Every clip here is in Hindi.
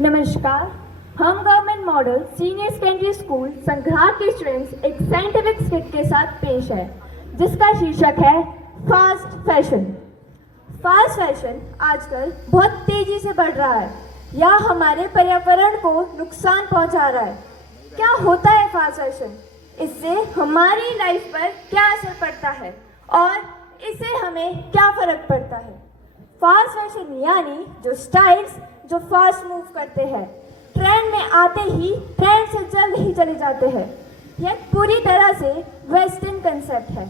नमस्कार, हम government model senior secondary school संग्राम के स्टूडेंट्स एक साइंटिफिक स्किट के साथ पेश है जिसका शीर्षक है फास्ट फैशन। फास्ट फैशन आजकल बहुत तेजी से बढ़ रहा है या हमारे पर्यावरण को नुकसान पहुंचा रहा है। क्या होता है फास्ट फैशन? इससे हमारी लाइफ पर क्या असर पड़ता है और इससे हमें क्या फर्क पड़ता है? फास्ट फैशन यानी जो स्टाइल्स जो फास्ट मूव करते हैं, ट्रेंड में आते ही ट्रेंड से जल्द ही चले जाते हैं। यह पूरी तरह से वेस्टर्न कंसेप्ट है।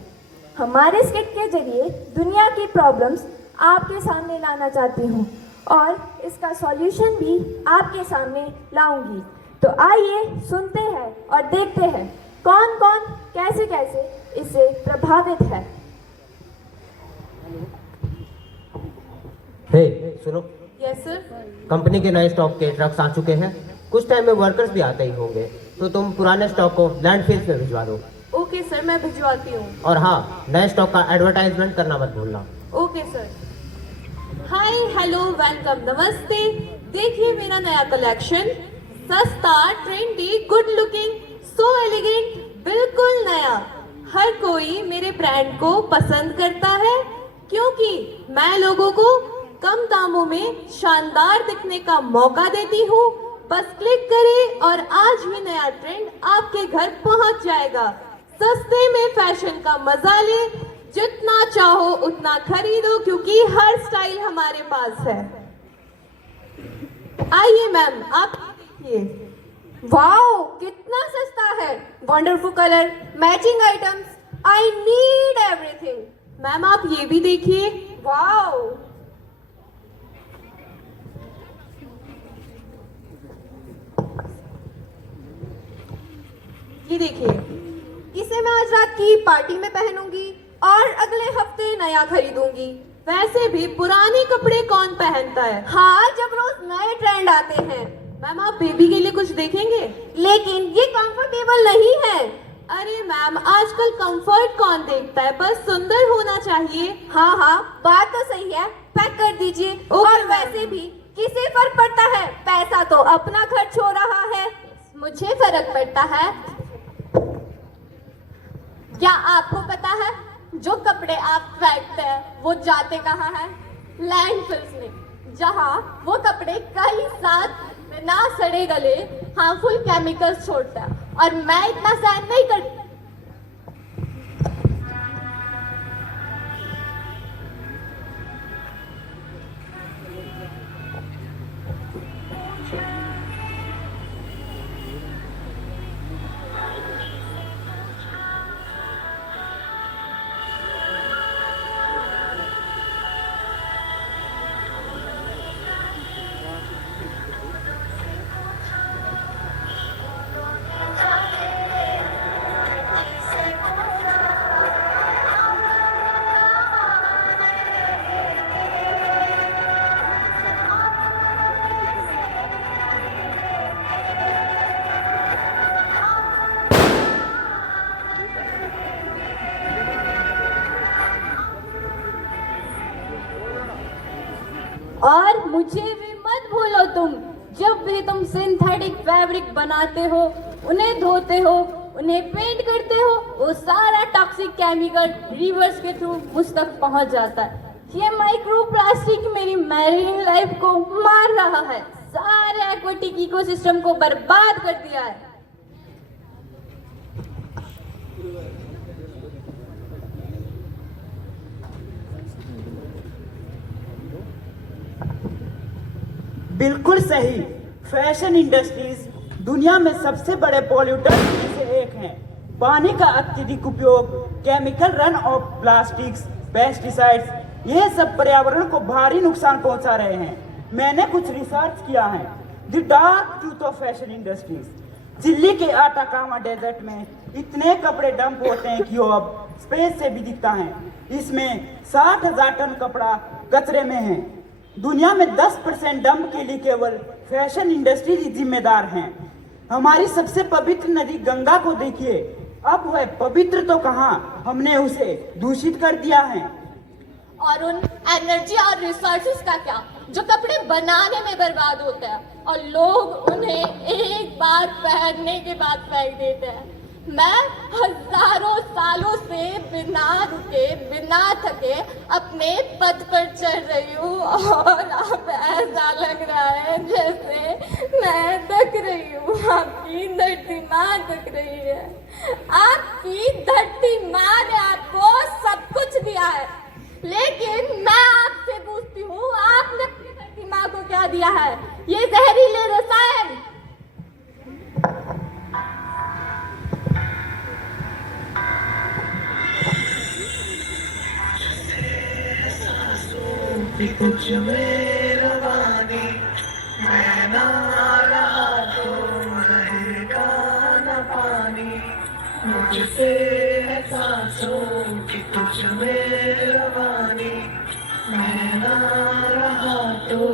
हमारे स्किट के जरिए दुनिया की प्रॉब्लम्स आपके सामने लाना चाहती हूँ और इसका सॉल्यूशन भी आपके सामने लाऊंगी। तो आइए सुनते हैं और देखते हैं कौन कौन कैसे कैसे इससे प्रभावित है। हे सुनो, यस सर। कंपनी के नए स्टॉक के ट्रक्स आ चुके हैं। कुछ टाइम में वर्कर्स भी आते ही होंगे, तो तुम पुराने स्टॉक को लैंडफिल्स में भिजवा दो। ओके सर, मैं भिजवाती हूँ। और हाँ, नए स्टॉक का एडवर्टाइजमेंट करना मत भूलना। Okay sir. Hi, hello, welcome, नमस्ते। देखिए मेरा नया कलेक्शन, सस्ता, trendy, good looking, so elegant, बिल्कुल नया। हर कोई मेरे ब्रांड को पसंद करता है क्योंकि मैं लोगों को कम दामों में शानदार दिखने का मौका देती हूँ। बस क्लिक करें और आज ही नया ट्रेंड आपके घर पहुँच जाएगा। सस्ते में फैशन का मजा ले, जितना चाहो उतना खरीदो क्योंकि हर स्टाइल हमारे पास है। आइए मैम, आप देखिए। वाओ, कितना सस्ता है। Wonderful colour, matching items, I need everything. Ma'am आप ये भी देखिए। वाओ, ये देखिए, इसे मैं आज रात की पार्टी में पहनूंगी और अगले हफ्ते नया खरीदूंगी। वैसे भी पुराने कपड़े कौन पहनता है? हाँ, जब रोज नए ट्रेंड आते हैं। मैम आप बेबी के लिए कुछ देखेंगे? लेकिन ये कंफर्टेबल नहीं है। अरे मैम, आजकल कंफर्ट कौन देखता है, बस सुंदर होना चाहिए। हाँ हाँ, बात तो सही है, पैक कर दीजिए। और वैसे भी किसे फर्क पड़ता है, पैसा तो अपना खर्च हो रहा है। मुझे फर्क पड़ता है। क्या आपको पता है जो कपड़े आप फेंकते हैं वो जाते कहाँ हैं? लैंडफिल्स में, जहाँ वो कपड़े कई साल बिना सड़े गले हार्मफुल केमिकल्स छोड़ता है। और मैं इतना सहन नहीं करती। और मुझे भी मत भूलो तुम। जब भी तुम सिंथेटिक फैब्रिक बनाते हो, उन्हें धोते हो, उन्हें पेंट करते हो, वो सारा टॉक्सिक केमिकल रिवर्स के थ्रू मुझ तक पहुंच जाता है। ये माइक्रो प्लास्टिक मेरी मैरीन लाइफ को मार रहा है, सारे एक्वेटिक इकोसिस्टम को बर्बाद कर दिया है। बिल्कुल सही। फैशन इंडस्ट्रीज दुनिया में सबसे बड़े पॉल्यूटर में से एक हैं। पानी का अत्यधिक उपयोग, chemical run of plastics, pesticides, ये सब पर्यावरण को भारी नुकसान पहुंचा रहे हैं। मैंने कुछ रिसर्च किया है। The dark truth of fashion industries. Chile के आटाकामा डेजर्ट में इतने कपड़े डंप होते हैं कि वो अब स्पेस से भी दिखता है। इसमें 60,000 टन कपड़ा कचरे में है। दुनिया में 10% डंप के लिए केवल फैशन इंडस्ट्री जिम्मेदार हैं। हमारी सबसे पवित्र नदी गंगा को देखिए, अब वह पवित्र तो कहाँ, हमने उसे दूषित कर दिया है। और उन एनर्जी और रिसोर्सेज का क्या? जो कपड़े बनाने में बर्बाद होता है और लोग उन्हें एक बार पहनने के बाद फेंक देते हैं। मैं हजारों सालों से बिना रुके बिना थके अपने पद पर चढ़ रही हूँ और अब ऐसा लग रहा है जैसे मैं थक रही हूँ। आपकी धरती माँ थक रही है। आपकी धरती माँ ने आपको सब कुछ दिया है, लेकिन मैं आपसे पूछती हूँ, आपने अपनी धरती माँ को क्या दिया है? ये जहरीले रसायन। कुछ मेरा वाणी मैं ना रहा तो रहेगा न पानी, मुझसे एहसासों कि कुछ मेरा वाणी मैं ना रहा तो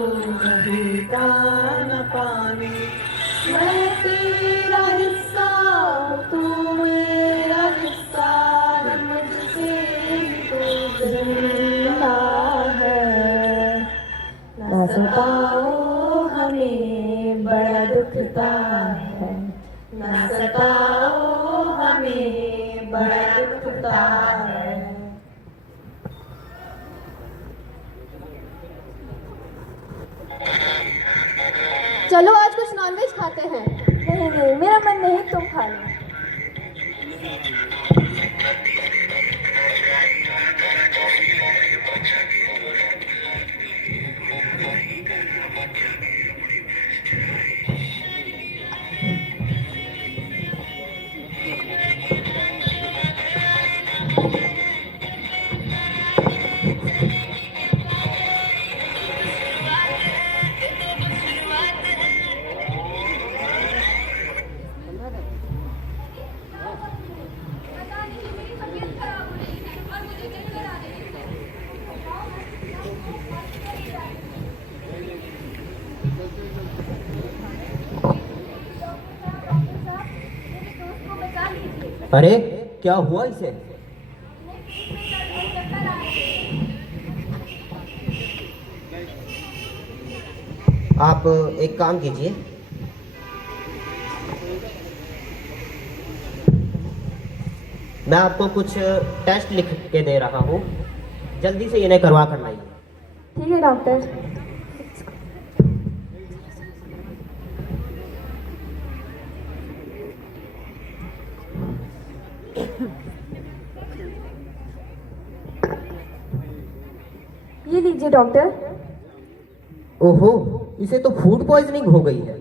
रहेगा न पानी। मैं तेरा हिस्सा तू मेरा हिस्सा, मुझसे तो जिंदा न सताओ हमें बड़ा दुखता है, न सताओ हमें बड़ा दुखता है। चलो आज कुछ नॉनवेज खाते हैं। नहीं नहीं, मेरा मन नहीं, तुम खा लो। अरे क्या हुआ इसे? आप एक काम कीजिए, मैं आपको कुछ टेस्ट लिख के दे रहा हूँ, जल्दी से इन्हें करवा कर लाइए। ठीक है डॉक्टर। ये लीजिए डॉक्टर। ओहो, इसे तो फूड पॉइजनिंग हो गई है।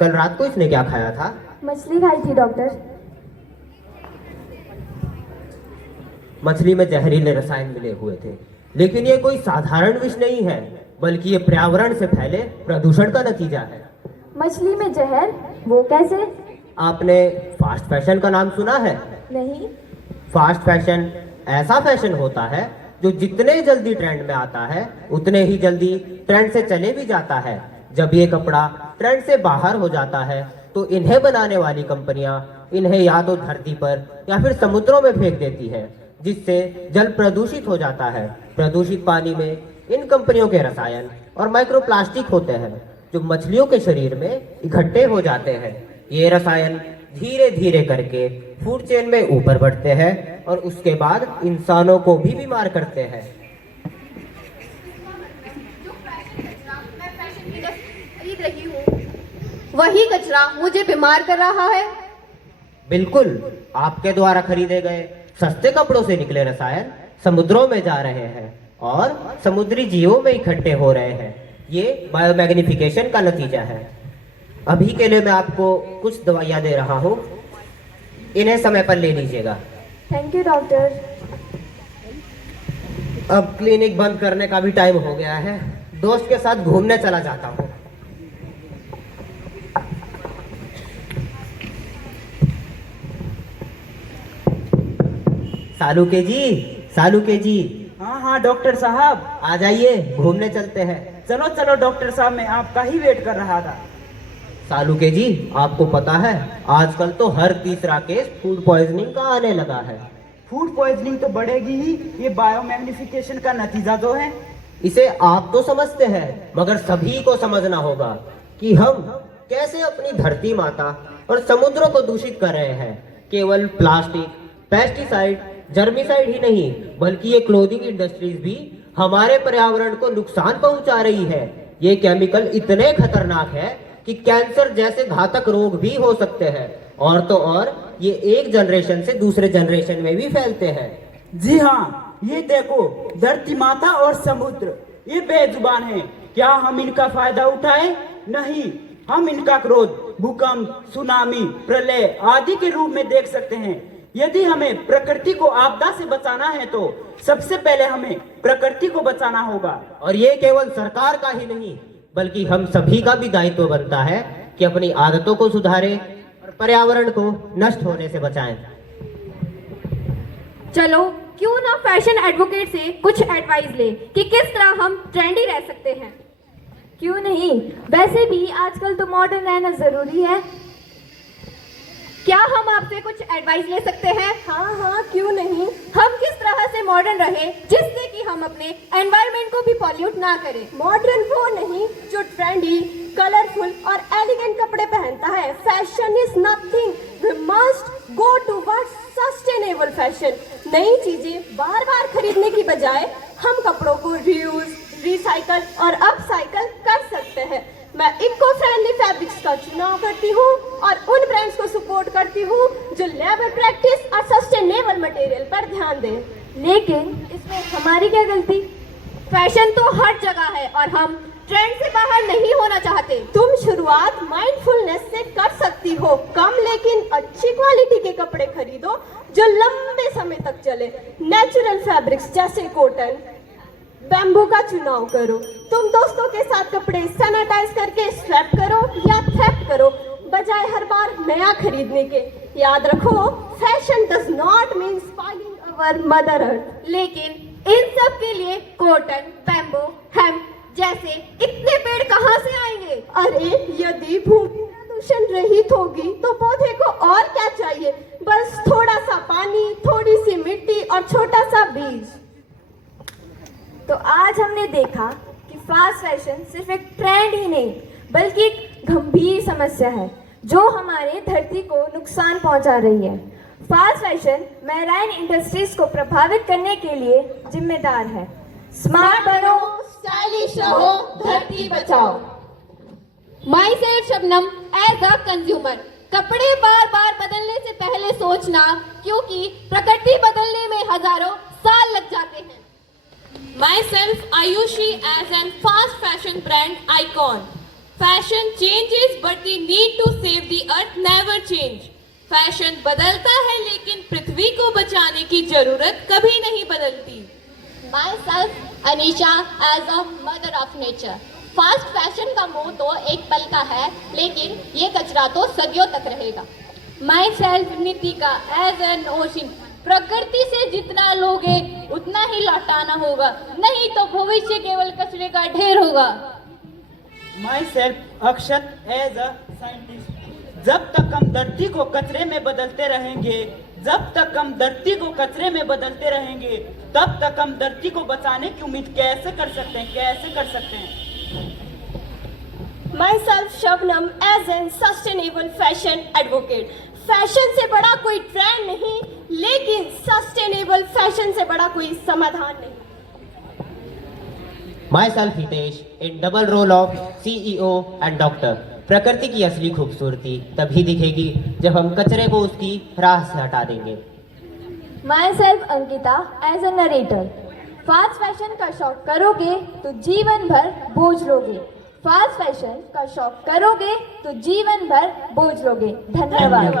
कल रात को इसने क्या खाया था? मछली खाई थी डॉक्टर। मछली में जहरीले रसायन मिले हुए थे, लेकिन ये कोई साधारण विष नहीं है, बल्कि ये पर्यावरण से फैले प्रदूषण का नतीजा है। मछली में जहर? वो कैसे? आपने फास्ट फैशन का नाम सुना है? नहीं। फास्ट फैशन ऐसा फैशन होता है जो जितने जल्दी ट्रेंड में आता है उतने ही जल्दी ट्रेंड से चले भी जाता है। जब ये कपड़ा ट्रेंड से बाहर हो जाता है तो इन्हें बनाने वाली कंपनियां इन्हें या तो धरती पर या फिर समुद्रों में फेंक देती है, जिससे जल प्रदूषित हो जाता है। प्रदूषित पानी में इन कंपनियों के रसायन और माइक्रोप्लास्टिक होते हैं जो मछलियों के शरीर में इकट्ठे हो जाते हैं। ये रसायन धीरे धीरे करके फूड चेन में ऊपर बढ़ते हैं और उसके बाद इंसानों को भी बीमार करते हैं। खरीद रही हूँ, वही कचरा मुझे बीमार कर रहा है। बिल्कुल, आपके द्वारा खरीदे गए सस्ते कपड़ों से निकले रसायन समुद्रों में जा रहे हैं और समुद्री जीवों में इकट्ठे हो रहे हैं। ये बायोमैग्निफिकेशन का नतीजा है। अभी के लिए मैं आपको कुछ दवाइयाँ दे रहा हूँ, इन्हें समय पर ले लीजिएगा। Thank you doctor. अब क्लिनिक बंद करने का भी टाइम हो गया है, दोस्त के साथ घूमने चला जाता हूँ। सालूके जी, सालूके जी। हाँ हाँ डॉक्टर साहब, आ जाइए, घूमने चलते हैं। चलो चलो डॉक्टर साहब, मैं आपका ही वेट कर रहा था। सालुके जी, आपको पता है आजकल तो हर तीसरा केस फूड पॉइजनिंग का आने लगा है। फूड पॉइजनिंग तो बढ़ेगी ही, ये बायोमैग्निफिकेशन का नतीजा तो है। इसे आप तो समझते हैं, मगर सभी को समझना होगा कि हम कैसे अपनी धरती माता और समुद्रों को दूषित कर रहे हैं। केवल प्लास्टिक, पेस्टिसाइड, जर्मिसाइड ही नहीं, बल्कि ये क्लोथिंग इंडस्ट्रीज भी हमारे पर्यावरण को नुकसान पहुंचा रही है। ये केमिकल इतने खतरनाक है कि कैंसर जैसे घातक रोग भी हो सकते हैं, और तो और ये एक जनरेशन से दूसरे जनरेशन में भी फैलते हैं। जी हाँ, ये देखो, धरती माता और समुद्र ये बेजुबान हैं। क्या हम इनका फायदा उठाएं? नहीं, हम इनका क्रोध भूकंप, सुनामी, प्रलय आदि के रूप में देख सकते हैं। यदि हमें प्रकृति को आपदा से बचाना है तो सबसे पहले हमें प्रकृति को बचाना होगा। और ये केवल सरकार का ही नहीं, बल्कि हम सभी का भी दायित्व बनता है कि अपनी आदतों को सुधारें और पर्यावरण को नष्ट होने से बचाएं। चलो क्यों ना फैशन एडवोकेट से कुछ एडवाइस ले कि किस तरह हम ट्रेंडी रह सकते हैं। क्यों नहीं, वैसे भी आजकल तो मॉडर्न रहना जरूरी है। क्या हम आपसे कुछ एडवाइस ले सकते हैं? हाँ, क्यों नहीं। हम किस तरह से मॉडर्न रहे जिससे कि हम अपने एनवायरनमेंट को भी पॉल्यूट ना करें। मॉडर्न वो नहीं जो ट्रेंडी, कलरफुल और एलिगेंट कपड़े पहनता है। Fashion is nothing, we must go towards sustainable fashion. नई चीजें बार बार खरीदने की बजाय हम कपड़ों को रीयूज, रिसाइकल और अपसाइकल कर सकते हैं। मैं इको फ्रेंडली फैब्रिक्स का चुनाव करती हूँ और उन ब्रांड्स को सपोर्ट करती हूँ जो लेबर प्रैक्टिस और सस्टेनेबल मटेरियल पर ध्यान दें। लेकिन इसमें हमारी क्या गलती? फैशन तो हर जगह है और हम ट्रेंड से बाहर नहीं होना चाहते। तुम शुरुआत माइंडफुलनेस से कर सकती हो। कम लेकिन अच्छी क्वालिटी के कपड़े खरीदो जो लंबे समय तक चले। नेचुरल फैब्रिक्स जैसे कॉटन, बैम्बू का चुनाव करो। तुम दोस्तों के साथ कपड़े सैनिटाइज करके स्वैप करो या थ्रेफ्ट करो, बजाय हर बार नया खरीदने के। याद रखो, fashion does not mean spoiling our mother earth. लेकिन इन सब के लिए कॉटन, बैम्बू, हेम्प जैसे इतने पेड़ कहाँ से आएंगे? अरे, यदि भूमि प्रदूषण रहित होगी तो पौधे को और क्या चाहिए? बस थोड़ा सा पानी, थोड़ी सी मिट्टी और छोटा सा बीज। तो आज हमने देखा कि फास्ट फैशन सिर्फ एक ट्रेंड ही नहीं, बल्कि एक गंभीर समस्या है जो हमारे धरती को नुकसान पहुंचा रही है। फास्ट फैशन मैराइन इंडस्ट्रीज को प्रभावित करने के लिए जिम्मेदार है। स्मार्ट बनो, स्टाइलिश रहो, धरती बचाओ। My self Shabnam as a consumer, कपड़े बार बार बदलने से पहले सोचना, क्योंकि प्रकृति बदलने में हजारों साल लग जाते हैं। Myself Ayushi as an fast fashion brand icon. Fashion changes but the need to save the earth never change. Fashion बदलता है लेकिन पृथ्वी को बचाने की जरूरत कभी नहीं बदलती। Myself Anisha as a mother of nature. Fast fashion का मोह तो एक पल का है, लेकिन ये कचरा तो सदियों तक रहेगा। Myself Nitika as an ocean. प्रकृति से जितना लोगे उतना ही लौटाना होगा, नहीं तो भविष्य केवल कचरे का ढेर होगा। My self Akshat as a scientist. जब तक हम धरती को कचरे में बदलते रहेंगे, जब तक हम धरती को कचरे में बदलते रहेंगे, तब तक हम धरती को बचाने की उम्मीद कैसे कर सकते हैं? कैसे कर सकते हैं? Myself Shabnam as an sustainable fashion advocate. Fashion से बड़ा कोई ट्रेंड नहीं, लेकिन सस्टेनेबल फैशन से बड़ा कोई समाधान नहीं। Myself Hitesh in double role of CEO and doctor. प्रकृति की असली खूबसूरती तभी दिखेगी जब हम कचरे को उसकी राह से हटा देंगे। My self Ankita as a narrator. Fast fashion का शौक करोगे तो जीवन भर बोझ लोगे। फास्ट फैशन का शौक करोगे तो जीवन भर बोझ लोगे। धन्यवाद।